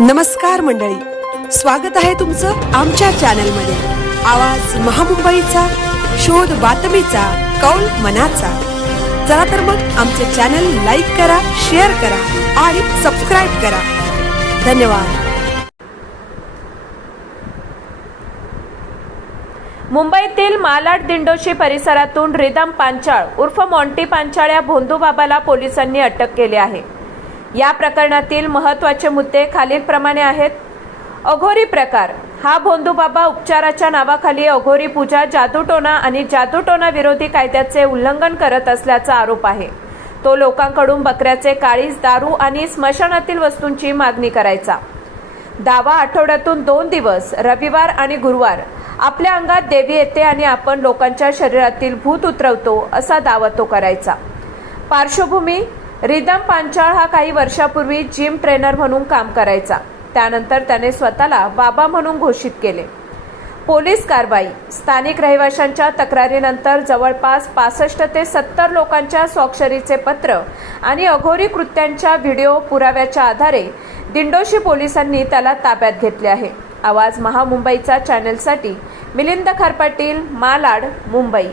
नमस्कार मंडळी, स्वागत आहे तुमचं आमच्या चॅनलमध्ये। आवाज महामुंबईचा, शोध बातमीचा, कौल मनाचा। चला तर मग आमचे चॅनल लाईक करा, शेअर करा आणि सबस्क्राइब करा। धन्यवाद। मुंबईतील मालाड दिंडोशी परिसरातून रिदम पांचाळ उर्फ मॉन्टी पांचाळ या भोंदूबाबाला पोलिसांनी अटक केली आहे। या प्रकरणातील महत्त्वाचे मुद्दे खालीलप्रमाणे आहेत। अघोरी प्रकार। हा भोंदूबाबा उपचाराच्या नावाखाली अघोरी पूजा, जादूटोणा आणि जादूटोणा विरोधी कायद्याचे उल्लंघन करत असल्याचा आरोप आहे। तो लोकांकडून बकऱ्याचे काळीज, दारू आणि स्मशानातील वस्तूंची मागणी करायचा। दावा आठवड्यातून 2 दिवस रविवार आणि गुरुवार आपल्या अंगात देवी येते आणि आपण लोकांच्या शरीरातील भूत उतरवतो असा दावा तो करायचा। पार्श्वभूमी: रिदम पांचाळ हा काही वर्षापूर्वी जिम ट्रेनर म्हणून काम करायचा। त्यानंतर त्याने स्वतःला बाबा म्हणून घोषित केले। पोलीस कारवाई: स्थानिक रहिवाशांच्या तक्रारीनंतर जवळपास 65 ते 70 लोकांच्या स्वाक्षरीचे पत्र आणि अघोरी कृत्यांच्या व्हिडिओ पुराव्याच्या आधारे दिंडोशी पोलिसांनी त्याला ताब्यात घेतले आहे। आवाज महामुंबईचा चॅनलसाठी मिलिंद खारपाटील, मालाड, मुंबई।